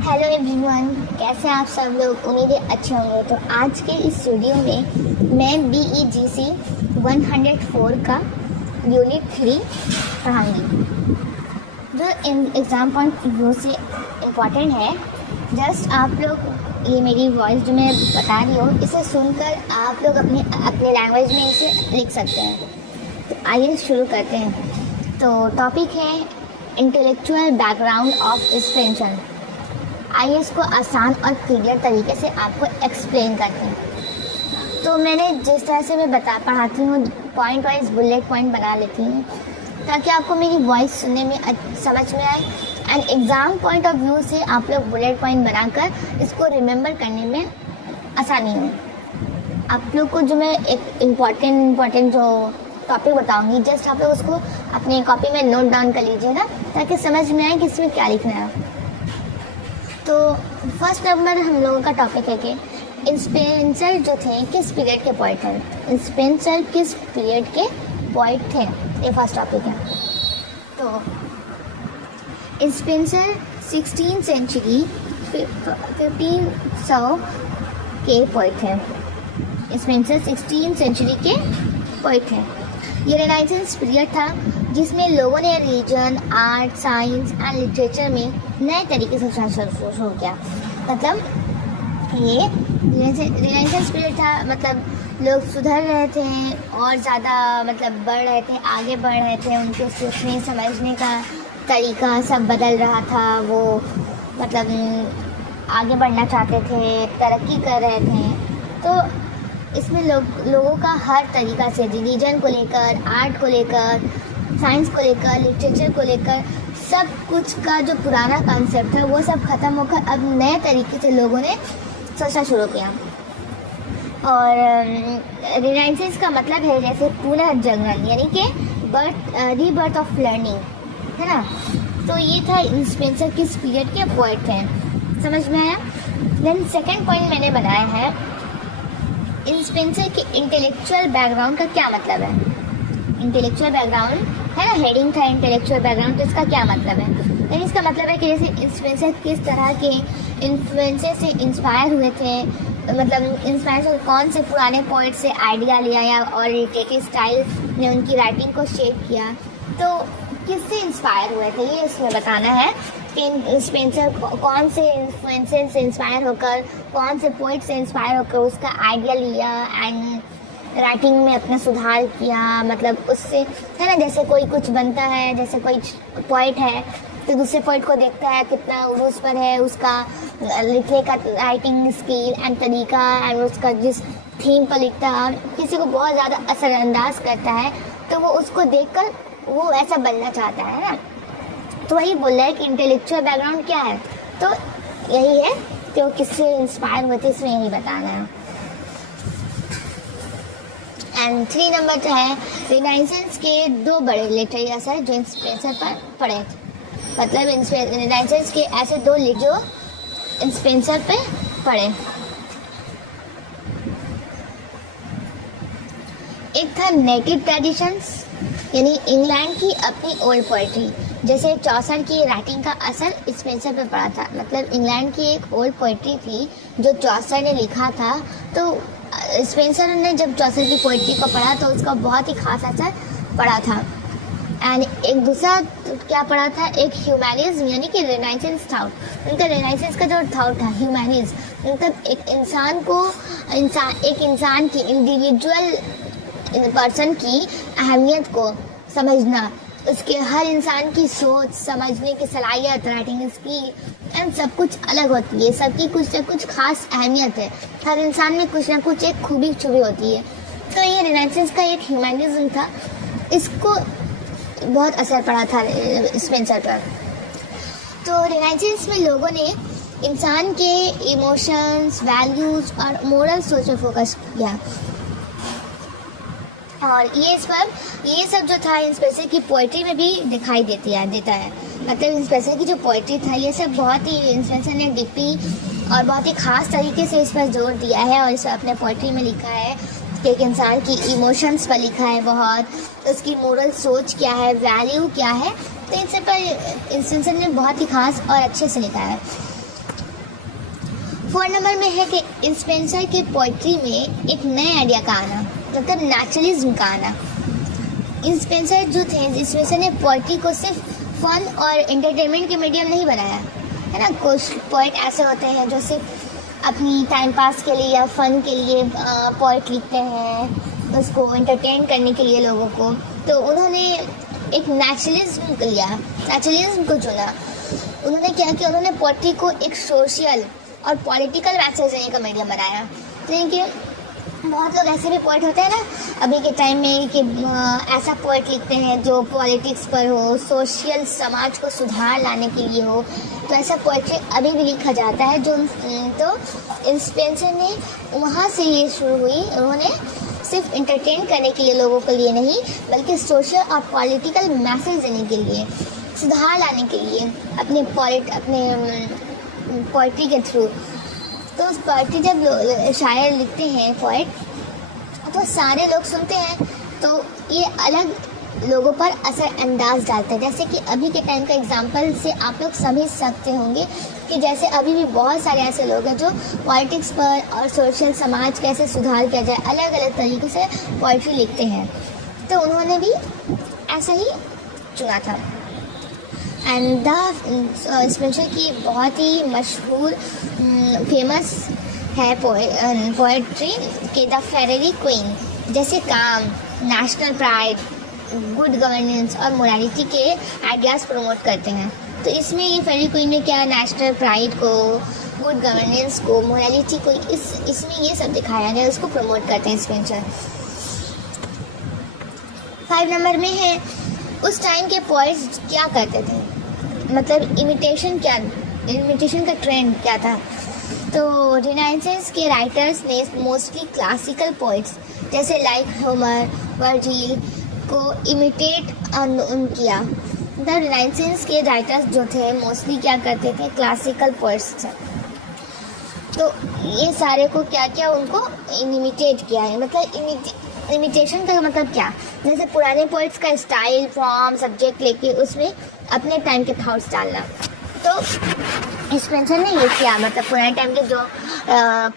Hello everyone, कैसे हैं आप सब लोग। उम्मीद है अच्छे होंगे। तो आज के इस वीडियो में मैं BEGC 104 का यूनिट 3 पढ़ाऊंगी, जो एग्ज़ाम पॉइंट व्यू से इम्पॉर्टेंट है। जस्ट आप लोग ये मेरी वॉइस जो मैं बता रही हूँ, इसे सुनकर आप लोग अपने लैंग्वेज में इसे लिख सकते हैं। तो आइए शुरू करते हैं। तो टॉपिक है इंटेलेक्चुअल बैकग्राउंड ऑफ स्पेंसर। आइए इसको आसान और क्लियर तरीके से आपको एक्सप्लेन करते हैं। तो मैंने जिस तरह से मैं पढ़ाती हूँ, पॉइंट वाइज बुलेट पॉइंट बना लेती हूँ ताकि आपको मेरी वॉइस सुनने में समझ में आए, and exam point of view से आप लोग बुलेट पॉइंट बनाकर इसको रिमेंबर करने में आसानी हो। आप लोग को जो मैं एक इम्पॉर्टेंट जो टॉपिक बताऊँगी, जस्ट आप लोग उसको अपने कॉपी में नोट डाउन कर लीजिएगा ताकि समझ में आए कि इसमें क्या लिखना है। तो फर्स्ट नंबर हम लोगों का टॉपिक है कि स्पेंसर जो थे किस पीरियड के पोएट थे। स्पेंसर किस पीरियड के पोएट थे, ये फर्स्ट टॉपिक है। तो स्पेंसर 16th सेंचुरी 1500 के पोएट थे। स्पेंसर 16th सेंचुरी के पोएट थे। ये रेनेसांस पीरियड था जिसमें लोगों ने religion, art, science and literature में नए तरीके से सोचना शुरू किया। मतलब ये रेनेसांस पीरियड था, मतलब लोग सुधर रहे थे और ज़्यादा बढ़ रहे थे, आगे बढ़ रहे थे। उनके सोचने समझने का तरीका सब बदल रहा था। वो आगे बढ़ना चाहते थे, तरक्की कर रहे थे। तो इसमें लोगों का हर तरीका से रिलीजन को लेकर, आर्ट को लेकर, साइंस को लेकर, लिटरेचर को लेकर, सब कुछ का जो पुराना कॉन्सेप्ट था वो सब ख़त्म होकर अब नए तरीके से लोगों ने सोचना शुरू किया। और रेनेसांस का मतलब है जैसे पुनर्जागरण, यानी कि रीबर्थ ऑफ लर्निंग, है ना। तो ये था स्पेंसर किस पीरियड के पोएट थे, समझ में आया। देन सेकेंड पॉइंट मैंने बनाया है स्पेंसर के इंटेलेक्चुअल बैकग्राउंड का क्या मतलब है। इंटेलेक्चुअल बैकग्राउंड है ना, हेडिंग था इंटेलेक्चुअल बैकग्राउंड। तो इसका क्या मतलब है? तो इसका मतलब है कि जैसे स्पेंसर किस तरह के इन्फ्लुएंसेस से इंस्पायर हुए थे, इंस्पायर से कौन से पुराने पोएट से आइडिया लिया या और लिटरेरी स्टाइल ने उनकी राइटिंग को शेप किया। तो किससे इंस्पायर हुए थे ये इसमें बताना है कि स्पेंसर कौन से इन्फ्लुएंसेस से इंस्पायर होकर, कौन से पोइट से इंस्पायर होकर उसका आइडिया लिया एंड राइटिंग में अपना सुधार किया। उससे है ना, जैसे कोई कुछ बनता है, जैसे कोई पोइट है तो दूसरे पोइट को देखता है कितना उस पर है उसका लिखने का राइटिंग स्किल एंड तरीका, एंड उसका जिस थीम पर लिखता है किसी को बहुत ज़्यादा असरअंदाज करता है, तो वो उसको देखकर वो ऐसा बनना चाहता है ना। तो वही बोल रहा है कि इंटेलेक्चुअल बैकग्राउंड क्या है। तो यही है कि वो किससे इंस्पायर हुए थे, इसमें यही बताना है। एंड 3 नंबर जो है रेनेसांस के 2 बड़े लिटरेरी असर जो स्पेंसर पर पड़े। रेनेसांस के ऐसे 2 जो स्पेंसर पे पड़े। एक था नेटिव ट्रेडिशंस, यानी इंग्लैंड की अपनी ओल्ड पोइट्री। जैसे चौसर की राइटिंग का असर स्पेंसर पे पड़ा था। इंग्लैंड की एक ओल्ड पोइट्री थी जो चौसर ने लिखा था। तो स्पेंसर ने जब चौसर की पोइट्री को पढ़ा तो उसका बहुत ही खास असर पड़ा था। एंड एक दूसरा क्या पड़ा था, एक ह्यूमैनिज्म, यानी कि रेनेसांस थाउट। उनका रेनेसांस का जो थाउट था ह्यूमैनिज्म, एक इंसान की इंडिविजुअल पर्सन की अहमियत को समझना, उसके हर इंसान की सोच समझने की सलाहियत, राइटिंग स्किल एंड सब कुछ अलग होती है। सबकी कुछ ना कुछ खास अहमियत है। हर इंसान में कुछ ना कुछ एक खूबी छुपी होती है। तो ये रेनेसांस का एक ह्यूमैनिज्म था, इसको बहुत असर पड़ा था स्पेंसर पर। तो रेनेसांस में लोगों ने इंसान के इमोशंस, वैल्यूज़ और मोरल सोच पर फोकस किया। और ये सब जो था स्पेंसर की पोइट्री में भी दिखाई देता है। स्पेंसर की जो पोइट्री था ये सब बहुत ही स्पेंसर ने डीपली और बहुत ही ख़ास तरीके से इस पर जोर दिया है और इस अपने पोइट्री में लिखा है कि एक इंसान की इमोशंस पर लिखा है बहुत, उसकी मोरल सोच क्या है, वैल्यू क्या है। तो इन सब पर स्पेंसर ने बहुत ही खास और अच्छे से लिखा है। 4 नंबर में है कि स्पेंसर के पोइट्री में एक नए आइडिया का आना, मतलब नेचुरलिज्म का आना। स्पेंसर जो थे, स्पेंसर ने पोइट्री को सिर्फ फन और एंटरटेनमेंट के मीडियम नहीं बनाया, है ना। कुछ पोइट ऐसे होते हैं जो सिर्फ अपनी टाइम पास के लिए या फन के लिए पोइट लिखते हैं, उसको एंटरटेन करने के लिए लोगों को। तो उन्होंने एक नेचुरलिज्म लिया, नेचुरलिज्म को चुना। उन्होंने क्या किया, उन्होंने पोइट्री को एक सोशल और पॉलिटिकल मैसेज देने का मीडियम बनाया। तो बहुत लोग ऐसे भी पोइट होते हैं ना अभी के टाइम में कि ऐसा पोइट लिखते हैं जो पॉलिटिक्स पर हो, सोशल समाज को सुधार लाने के लिए हो। तो ऐसा पोइट्री अभी भी लिखा जाता है। जो तो स्पेंसर ने वहाँ से ये शुरू हुई। उन्होंने सिर्फ इंटरटेन करने के लिए, लोगों के लिए नहीं, बल्कि सोशल और पॉलिटिकल मैसेज देने के लिए, सुधार लाने के लिए अपने पोइट्री के थ्रू। तो उस पोइट्री जब शायर लिखते हैं, पोइट, तो सारे लोग सुनते हैं, तो ये अलग लोगों पर असर अंदाज डालते हैं। जैसे कि अभी के टाइम का एग्जांपल से आप लोग समझ सकते होंगे कि जैसे अभी भी बहुत सारे ऐसे लोग हैं जो पॉलिटिक्स पर और सोशल समाज कैसे सुधार किया जाए, अलग अलग तरीके से पोइट्री लिखते हैं। तो उन्होंने भी ऐसा ही चुना था। एंड द स्पेंसर की बहुत ही मशहूर फेमस है पोएट्री के द फेरेरी क्वीन, जैसे काम, नेशनल प्राइड, गुड गवर्नेंस और मोरालिटी के आइडियाज़ प्रमोट करते हैं। तो इसमें ये फेरेरी क्वीन में क्या, नेशनल प्राइड को, गुड गवर्नेंस को, मोरालिटी को, इसमें ये सब दिखाया गया, उसको प्रमोट करते हैं स्पेंसर। 5 नंबर में है उस टाइम के पोइट्स क्या करते थे, मतलब इमिटेशन का ट्रेंड क्या था। तो रिनाइसेंस के राइटर्स ने मोस्टली क्लासिकल पोइट्स जैसे लाइक होमर, वर्जिल को इमिटेट किया। द रिनाइसेंस के राइटर्स जो थे मोस्टली क्या करते थे, क्लासिकल पोइट्स थे। तो ये सारे को क्या क्या उनको इमिटेट किया है। मतलब इमिटेशन का मतलब क्या, जैसे पुराने पोइट्स का स्टाइल, फॉर्म, सब्जेक्ट लेके उसमें अपने टाइम के थॉट्स डालना। तो स्पेंसर ने ये किया, मतलब पुराने टाइम के जो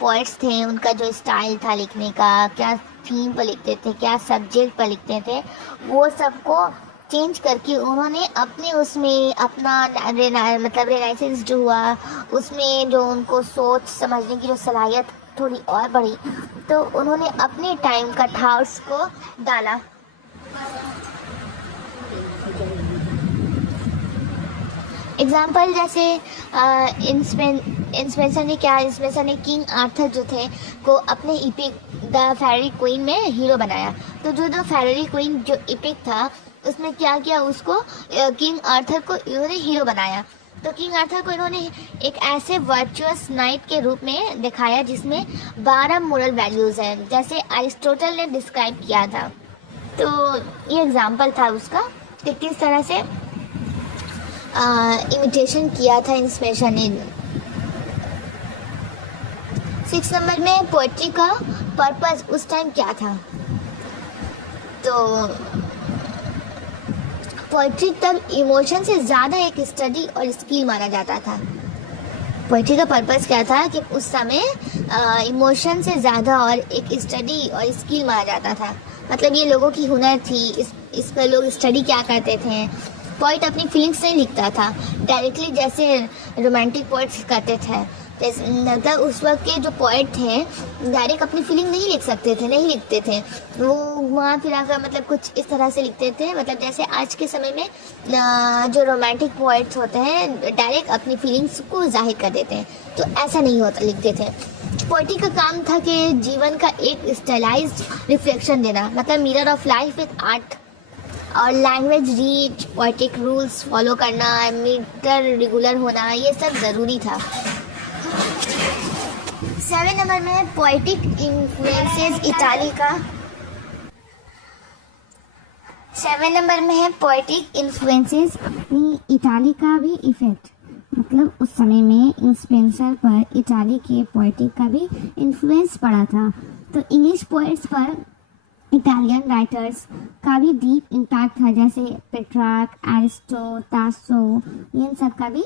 पोइट्स थे उनका जो स्टाइल था लिखने का, क्या थीम पर लिखते थे, क्या सब्जेक्ट पर लिखते थे, वो सबको चेंज करके उन्होंने अपने उसमें अपना मतलब रिनाइसेंस जो हुआ उसमें जो उनको सोच समझने की जो सलाहियत थोड़ी और बढ़ी, तो उन्होंने अपने टाइम का थॉट्स को डाला। एग्जाम्पल जैसे स्पेंसर ने किंग आर्थर जो थे को अपने इपिक द फेरेरी क्वीन में हीरो बनाया। तो जो द फेरेरी क्वीन जो इपिक था उसमें क्या किया, उसको किंग आर्थर को इन्होंने हीरो बनाया। तो किंग आर्थर को इन्होंने एक ऐसे वर्चुअस नाइट के रूप में दिखाया जिसमें 12 मोरल वैल्यूज़ हैं, जैसे अरिस्टोटल ने डिस्क्राइब किया था। तो ये एग्जाम्पल था उसका कि किस तरह से इमिटेशन किया था स्पेंसर ने। 6 नंबर में पोएट्री का पर्पस उस टाइम क्या था। तो पोएट्री तब इमोशन से ज़्यादा एक स्टडी और स्किल माना जाता था। पोएट्री का पर्पस क्या था कि उस समय इमोशन से ज़्यादा और एक स्टडी और स्किल माना जाता था। मतलब ये लोगों की हुनर थी, इस पर लोग स्टडी क्या करते थे। पोइट अपनी फीलिंग्स नहीं लिखता था डायरेक्टली, जैसे रोमांटिक पोइट्स करते थे। मतलब उस वक्त के जो पोइट थे डायरेक्ट अपनी फीलिंग नहीं लिखते थे, वो वहाँ फिर आकर मतलब कुछ इस तरह से लिखते थे। मतलब जैसे आज के समय में जो रोमांटिक पोइट्स होते हैं डायरेक्ट अपनी फीलिंग्स को जाहिर कर देते हैं, तो ऐसा नहीं होता, लिखते थे। पोइट्री का काम था कि जीवन का एक स्टाइलाइज्ड रिफ्लेक्शन देना, मतलब mirror of life with art, और language rich, poetic rules follow करना, मीटर रेगुलर होना, ये सब ज़रूरी था। 7 नंबर में पोएटिक इन्फ्लुएंसेस इटाली का। 7 नंबर में है पोएटिक इन्फ्लुएंसेस इटाली का भी इफेक्ट। मतलब उस समय में स्पेंसर पर इटाली के पोएटिक का भी इन्फ्लुएंस पड़ा था। तो इंग्लिश पोएट्स पर इटालियन राइटर्स का भी डीप इम्पैक्ट था, जैसे पेट्रार्क, एरिस्टो, तासो, इन सब का भी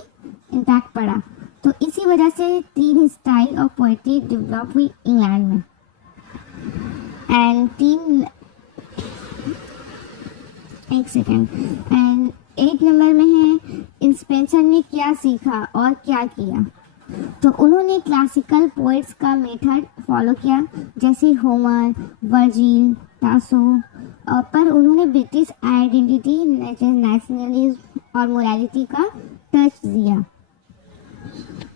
इम्पैक्ट पड़ा। तो इसी वजह से 3 स्टाइल ऑफ पोइट्री डेवलप हुई इंग्लैंड में। एंड 8 नंबर में है स्पेंसर ने क्या सीखा और क्या किया। तो उन्होंने क्लासिकल पोइट्स का मेथड फॉलो किया, जैसे होमर, वर्जिल, टासो, पर उन्होंने ब्रिटिश आइडेंटिटी, नेशनलिज्म और मोरालिटी का टच दिया।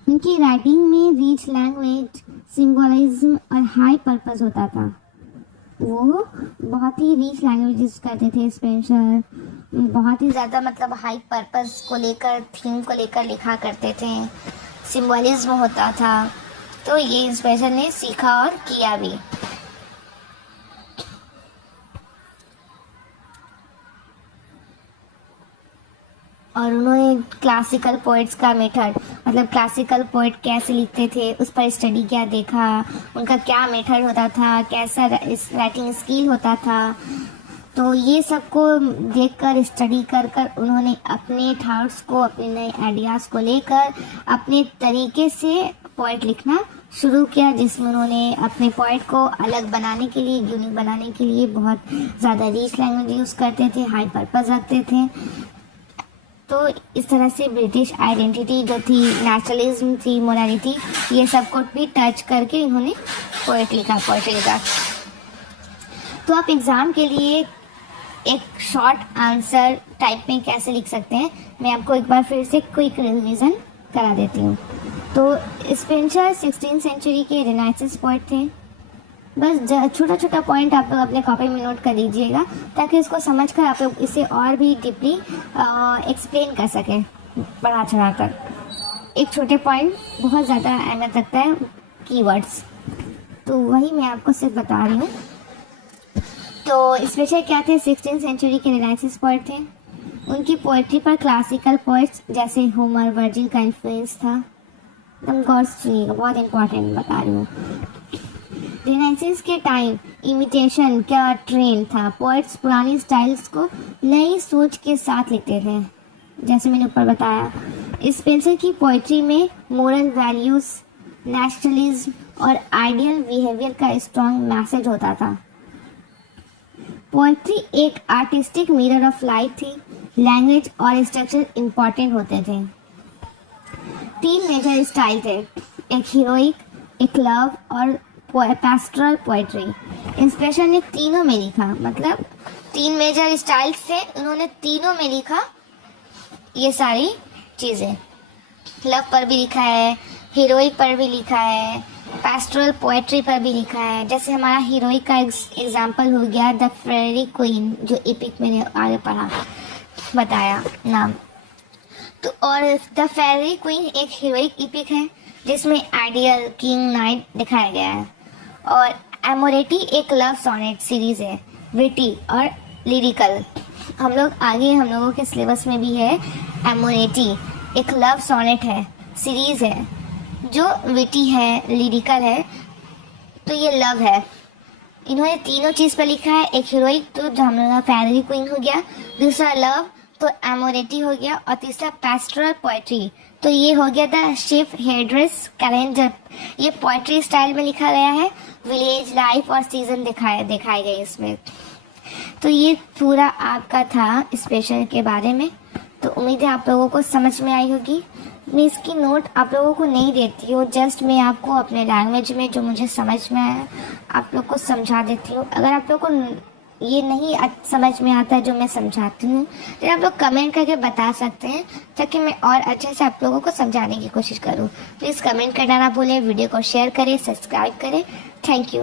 उनकी राइटिंग में रिच लैंग्वेज, सिंबलिज्म और हाई पर्पस होता था। वो बहुत ही रिच लैंग्वेज यूज करते थे स्पेंसर, बहुत ही ज़्यादा मतलब हाई पर्पस को लेकर, थीम को लेकर लिखा करते थे, सिंबलिज्म होता था। तो ये स्पेंसर ने सीखा और किया भी। और उन्होंने क्लासिकल पोइट्स का मेथड, मतलब क्लासिकल पोइट कैसे लिखते थे उस पर स्टडी किया, देखा उनका क्या मेथड होता था, कैसा राइटिंग स्किल होता था। तो ये सबको देखकर, स्टडी कर कर उन्होंने अपने थॉट्स को, अपने नए आइडियाज़ को लेकर अपने तरीके से पोइट लिखना शुरू किया, जिसमें उन्होंने अपने पोइट को अलग बनाने के लिए, यूनिक बनाने के लिए बहुत ज़्यादा रिच लैंग्वेज यूज़ करते थे, हाई पर्पस रखते थे। तो इस तरह से ब्रिटिश आइडेंटिटी जो थी, नेशनलिज्म थी, मोरालिटी, ये सब को भी टच करके इन्होंने पोइट्री लिखा। तो आप एग्ज़ाम के लिए एक शॉर्ट आंसर टाइप में कैसे लिख सकते हैं, मैं आपको एक बार फिर से क्विक रिवीजन करा देती हूँ। तो स्पेंसर 16th सेंचुरी के रिनाइसेंस पोइट थे। बस छोटा छोटा पॉइंट आप लोग अपने कॉपी में नोट कर लीजिएगा, ताकि इसको समझकर आप लोग इसे और भी डीपली एक्सप्लेन कर सकें बढ़ा चढ़ा कर। एक छोटे पॉइंट बहुत ज़्यादा अहमियत रखता है, कीवर्ड्स, तो वही मैं आपको सिर्फ बता रही हूँ। तो स्पेशल क्या थे, 16th सेंचुरी के रिनाइसेंस पोइट थे। उनकी पोइट्री पर क्लासिकल पोइट्स जैसे होमर, वर्जिल का इन्फ्लुएंस था। एकदम गौर से सुनिएगा, बहुत इंपॉर्टेंट बता रही हूँ। रिनाइसेंस के टाइम इमिटेशन का ट्रेंड था। पोइट्स पुरानी स्टाइल्स को नई सोच के साथ लिखते थे, जैसे मैंने ऊपर बताया। स्पेंसर की पोइट्री में मोरल वैल्यूज, नेशनलिज्म और आइडियल बिहेवियर का स्ट्रॉन्ग मैसेज होता था। पोइट्री एक आर्टिस्टिक मिरर ऑफ लाइफ थी। लैंग्वेज और स्ट्रक्चर इम्पॉर्टेंट होते थे। 3 मेजर स्टाइल थे, एक हीरोइक, एक लव और पैस्टोरल पोइट्री। स्पेंसर ने तीनों में लिखा, मतलब 3 मेजर स्टाइल्स थे, उन्होंने तीनों में लिखा ये सारी चीज़ें। लव पर भी लिखा है, हीरोइक पर भी लिखा है, पैस्टोरल पोएट्री पर भी लिखा है। जैसे हमारा हीरोइक का एग्जाम्पल हो गया द फेयरी क्वीन, जो एपिक मैंने आगे पढ़ा बताया नाम। तो और द फेयरी क्वीन एक हीरोइक एपिक है जिसमें आइडियल किंग नाइट दिखाया गया है। और एमोरेटी एक लव सोनेट सीरीज है, विटी और लिरिकल। हम लोगों के सिलेबस में भी है। एमोरेटी एक लव सोनेट है, सीरीज है, जो विटी है, लिरिकल है, तो ये लव है। इन्होंने तीनों चीज़ पर लिखा है। एक हीरोइक तो जो हम लोग का फेयरी क्वीन हो गया, दूसरा लव तो एमोरेटी हो गया, और तीसरा पैस्टोरल पोएट्री, तो ये हो गया द शिप हेड्रेस कैलेंडर। ये पोएट्री स्टाइल में लिखा गया है। विलेज लाइफ और सीजन दिखाए गए इसमें। तो ये पूरा आपका था स्पेशल के बारे में। तो उम्मीद है आप लोगों को समझ में आई होगी। मैं इसकी नोट आप लोगों को नहीं देती हूँ, जस्ट मैं आपको अपने लैंग्वेज में जो मुझे समझ में आया आप लोग को समझा देती हूँ। अगर आप लोग को ये नहीं समझ में आता है जो मैं समझाती हूँ, तो आप लोग कमेंट करके बता सकते हैं, ताकि मैं और अच्छे से आप लोगों को समझाने की कोशिश करूँ। प्लीज़ कमेंट करना ना भूलें, वीडियो को शेयर करें, सब्सक्राइब करें। Thank you.